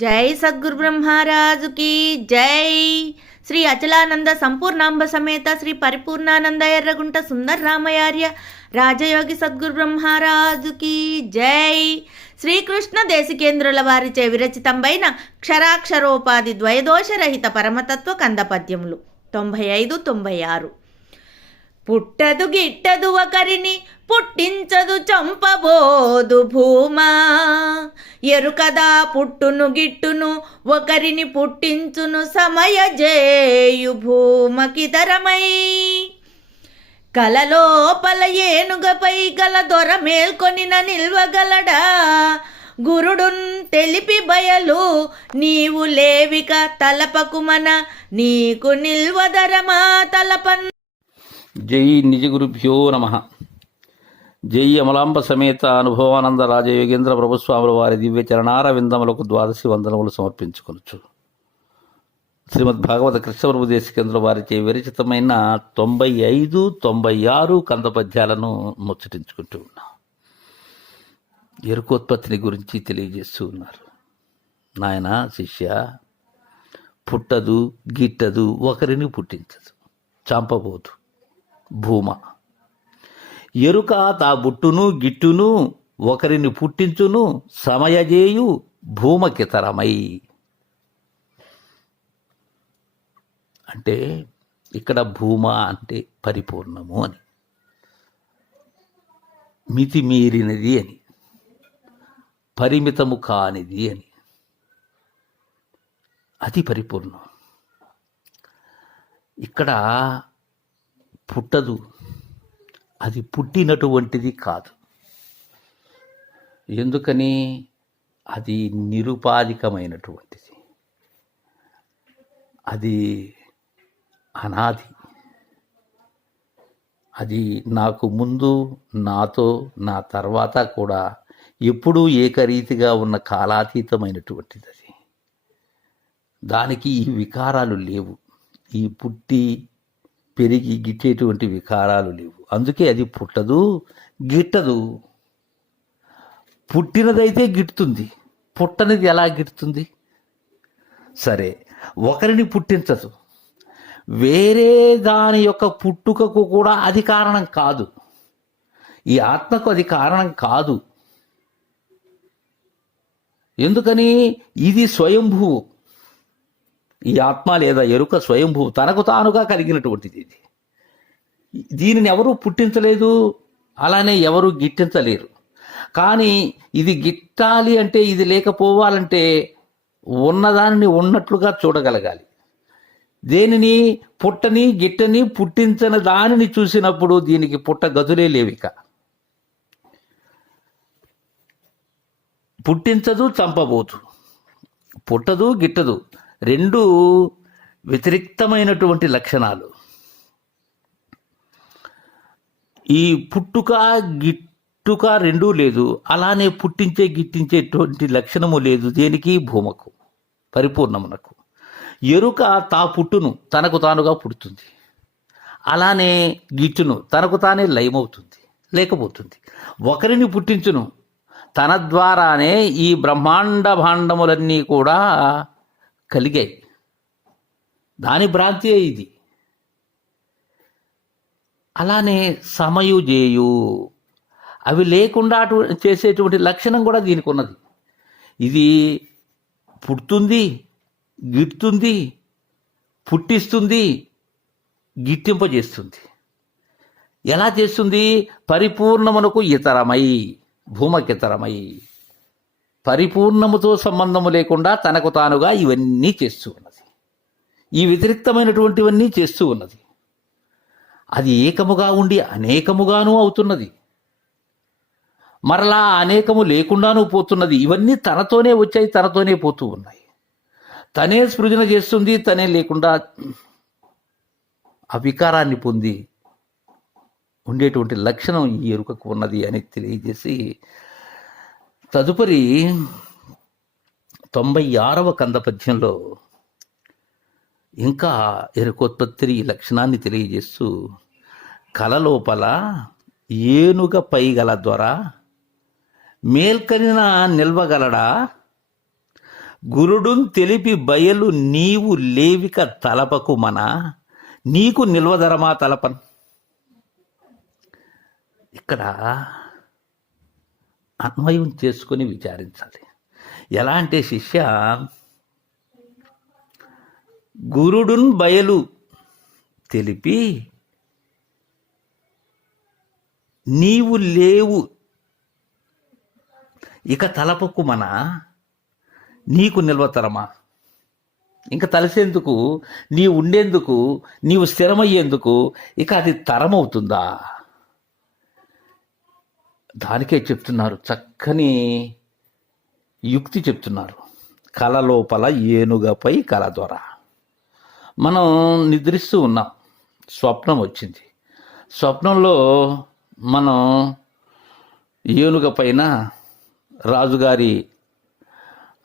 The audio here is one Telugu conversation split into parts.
జై సద్గురు బ్రహ్మరాజుకి జై. శ్రీ అచలానంద సంపూర్ణాంబ సమేత శ్రీ పరిపూర్ణానంద ఎర్రగుంట సుందర రామయార్య రాజయోగి సద్గురు బ్రహ్మరాజుకి జై. శ్రీకృష్ణ దేశికేంద్రుల వారిచే విరచితంబైన క్షరాక్షరోపాధి ద్వయదోషరహిత పరమతత్వ కందపద్యములు తొంభై ఐదు తొంభై ఆరు. పుట్టదు గిట్టదు ఒకరిని పుట్టించదు చంపబోదు భూమా. ఎరుకదా పుట్టును గిట్టును ఒకరిని పుట్టించును సమయజేయు భూమకితరమై కలలోపల ఏనుగపై గల దొర మేల్కొనిన నిల్వగలడా గురుడున్ తెలిపి బయలు నీవు లేవిక తలపకుమన నీకు నిల్వదరమా తలపన్ జై నిజగురుభ్యో నమ. జై అమలాంబ సమేత అనుభవానంద రాజయోగేంద్ర ప్రభుస్వాముల వారి దివ్య చరణార విందములకు ద్వాదశి వందనములు సమర్పించుకొనొచ్చు శ్రీమద్ భాగవత కృష్ణప్రభు దేశికేంద్ర వారిచే విరచితమైన తొంభై ఐదు తొంభై ఆరు కంద పద్యాలను ముచ్చటించుకుంటూ ఉన్నాం. ఎరుకోత్పత్తిని గురించి తెలియజేస్తూ ఉన్నారు. నాయన శిష్య పుట్టదు గిట్టదు ఒకరిని పుట్టించదు చంపబోదు. భూమ. ఎరుక తా బుట్టును గిట్టును ఒకరిని పుట్టించును సమయజేయు భూమకితరమై. అంటే ఇక్కడ భూమ అంటే పరిపూర్ణము అని. మితిమీరినది అని. పరిమితము కానిది అని. అతి పరిపూర్ణం. ఇక్కడ పుట్టదు. అది పుట్టినటువంటిది కాదు. ఎందుకని? అది నిరుపాధికమైనటువంటిది. అది అనాది. అది నాకు ముందు నాతో నా తర్వాత కూడా ఎప్పుడూ ఏకరీతిగా ఉన్న కాలాతీతమైనటువంటిది అది. దానికి ఈ వికారాలు లేవు. ఈ పుట్టి పెరిగి గిట్టేటువంటి వికారాలు లేవు. అందుకే అది పుట్టదు గిట్టదు. పుట్టినదైతే గిట్టుతుంది. పుట్టనిది ఎలా గిట్టుతుంది? సరే ఒకరిని పుట్టించదు. వేరే దాని యొక్క పుట్టుకకు కూడా అది కారణం కాదు. ఈ ఆత్మకు అది కారణం కాదు. ఎందుకని? ఇది స్వయంభూ ఈ ఆత్మ లేదా ఎరుక స్వయంభూ తనకు తానుగా కలిగినటువంటిది ఇది. దీనిని ఎవరు పుట్టించలేదు అలానే ఎవరు గిట్టించలేరు. కానీ ఇది గిట్టాలి అంటే ఇది లేకపోవాలంటే ఉన్నదానిని ఉన్నట్లుగా చూడగలగాలి. దేనిని పుట్టని గిట్టని పుట్టించని దానిని చూసినప్పుడు దీనికి పుట్ట గదులే లేవిక పుట్టించదు చంపబోతు పుట్టదు గిట్టదు. రెండు వ్యతిరిక్తమైనటువంటి లక్షణాలు. ఈ పుట్టుక గిట్టుక రెండూ లేదు. అలానే పుట్టించే గిట్టించేటువంటి లక్షణము లేదు. దేనికి? భూమకు. పరిపూర్ణమునకు. ఎరుక తా పుట్టును తనకు తానుగా పుడుతుంది. అలానే గిట్టును తనకు తానే లయమవుతుంది లేకపోతుంది. ఒకరిని పుట్టించును. తన ద్వారానే ఈ బ్రహ్మాండ భాండములన్నీ కూడా కలిగాయి దాని భ్రాంతియే ఇది. అలానే సమయుజేయు అవి లేకుండా అటు- చేసేటువంటి లక్షణం కూడా దీనికి ఉన్నది. ఇది పుడుతుంది గిట్టుతుంది పుట్టిస్తుంది గిట్టింపజేస్తుంది. ఎలా చేస్తుంది? పరిపూర్ణమునకు ఇతరమై భూమకితరమై పరిపూర్ణముతో సంబంధము లేకుండా తనకు తానుగా ఇవన్నీ చేస్తూ ఉన్నది. ఈ వ్యతిరిక్తమైనటువంటివన్నీ చేస్తూ ఉన్నది. అది ఏకముగా ఉండి అనేకముగాను అవుతున్నది. మరలా అనేకము లేకుండాను పోతున్నది. ఇవన్నీ తనతోనే వచ్చాయి తనతోనే పోతూ ఉన్నాయి. తనే సృజన చేస్తుంది తనే లేకుండా ఆ వికారాన్ని పొంది ఉండేటువంటి లక్షణం ఈ ఎరుకకు ఉన్నది అని తెలియజేసి తదుపరి తొంభై ఆరవ కందపద్యంలో ఇంకా ఎరుకోత్పత్తి ఈ లక్షణాన్ని తెలియజేస్తూ కలలోపల ఏనుగ పైగల ద్వారా మేల్కనిన నిల్వగలడా? గురుడున్ తెలిపి బయలు నీవు లేవిక తలపకు మన? నీకు నిల్వధరమా తలపన్? ఇక్కడ అన్వయం చేసుకొని విచారించాలి. ఎలా అంటే శిష్య గురుడున్ బయలు తెలిపి నీవు లేవు. ఇక తలపకు మన? నీకు నిల్వతరమా? ఇంకా తలసేందుకు నీవు ఉండేందుకు నీవు స్థిరమయ్యేందుకు ఇక అది తరమవుతుందా? దానికే చెప్తున్నారు. చక్కని యుక్తి చెప్తున్నారు. కళ లోపల ఏనుగపై కళ ద్వారా మనం నిద్రిస్తూ ఉన్నాం. స్వప్నం వచ్చింది. స్వప్నంలో మనం ఏనుగ పైన రాజుగారి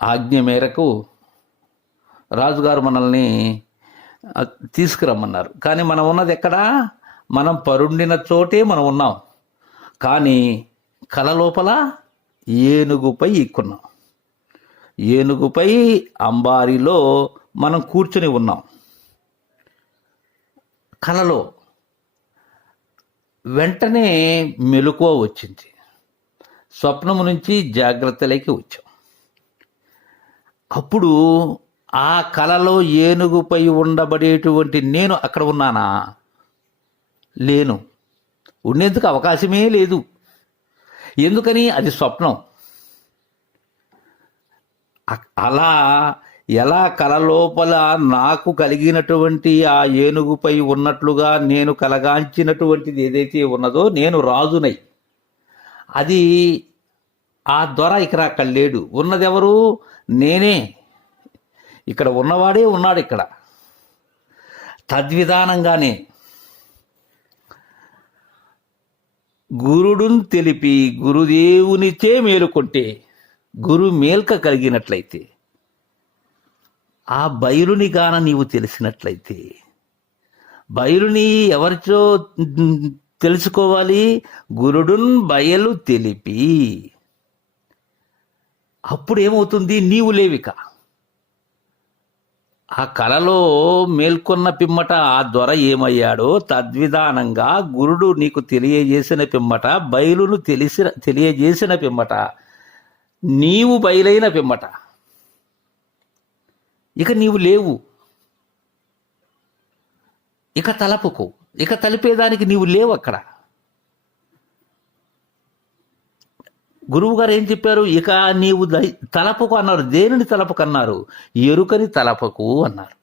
ఆజ్ఞ మేరకు రాజుగారు మనల్ని తీసుకురమ్మన్నారు. కానీ మనం ఉన్నది ఎక్కడా? మనం పరుండిన చోటే మనం ఉన్నాం. కానీ కల లోపల ఏనుగుపై ఎక్కున్నాం ఏనుగుపై అంబారిలో మనం కూర్చొని ఉన్నాం. కలలో వెంటనే మెలకువ వచ్చింది. స్వప్నము నుంచి జాగ్రత్తలోకి వచ్చాం. అప్పుడు ఆ కలలో ఏనుగుపై ఉండబడేటువంటి నేను అక్కడ ఉన్నానా? లేను. ఉండేందుకు అవకాశమే లేదు. ఎందుకని? అది స్వప్నం. అలా ఎలా కల లోపల నాకు కలిగినటువంటి ఆ ఏనుగుపై ఉన్నట్లుగా నేను కలగాంచినటువంటిది ఏదైతే ఉన్నదో నేను రాజునై. అది ఆ దొర ఇక్కడ అక్కడ లేడు. ఉన్నదెవరు? నేనే. ఇక్కడ ఉన్నవాడే ఉన్నాడు ఇక్కడ. తద్విధానంగానే గురుడున్ తెలిపి గురుదేవునిచే మేలుకొంటే గురు మేల్క కలిగినట్లయితే ఆ బయలుని గాన నీవు తెలిసినట్లయితే బయలుని ఎవరిచో తెలుసుకోవాలి? గురుడున్ బయలు తెలిపి. అప్పుడు ఏమవుతుంది నీవు లేవిక. ఆ కలలో మేల్కొన్న పిమ్మట ఆ దొర ఏమయ్యాడో తద్విధానంగా గురుడు నీకు తెలియజేసిన పిమ్మట బయలును తెలిసిన తెలియజేసిన పిమ్మట నీవు బయలైన పిమ్మట. ఇక నీవు లేవు. ఇక తలపుకు ఇక తలిపేదానికి నీవు లేవు అక్కడ. గురువు గారు ఏం చెప్పారు? ఇక నీవు దై- తలపకు అన్నారు. దేనిని తలపకు అన్నారు? ఎరుకని తలపకు అన్నారు.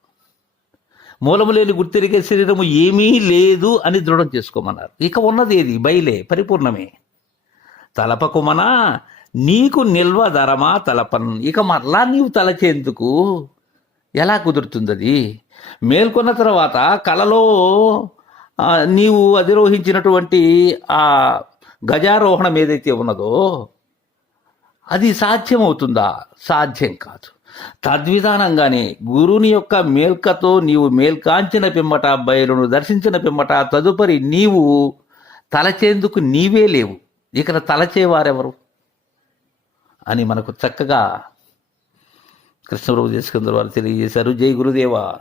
మూలము లేని గుర్తెరిగే శరీరము ఏమీ లేదు అని దృఢం చేసుకోమన్నారు. ఇక ఉన్నది ఏది? బయలే పరిపూర్ణమే. తలపకుమనా నీకు నిల్వ ధరమా తలపన్. ఇక మరలా నీవు తలచేందుకు ఎలా కుదురుతుంది అది మేల్కొన్న తర్వాత కలలో నీవు అధిరోహించినటువంటి ఆ గజారోహణం ఏదైతే ఉన్నదో అది సాధ్యమవుతుందా? సాధ్యం కాదు. తద్విధానంగానే గురుని యొక్క మేల్కతో నీవు మేల్కాంచిన పిమ్మట బయలును దర్శించిన పిమ్మట తదుపరి నీవు తలచేందుకు నీవే లేవు. ఇక్కడ తలచేవారెవరు? అని మనకు చక్కగా కృష్ణప్రభు చేసుకుందరు వారు తెలియజేశారు. జై గురుదేవా.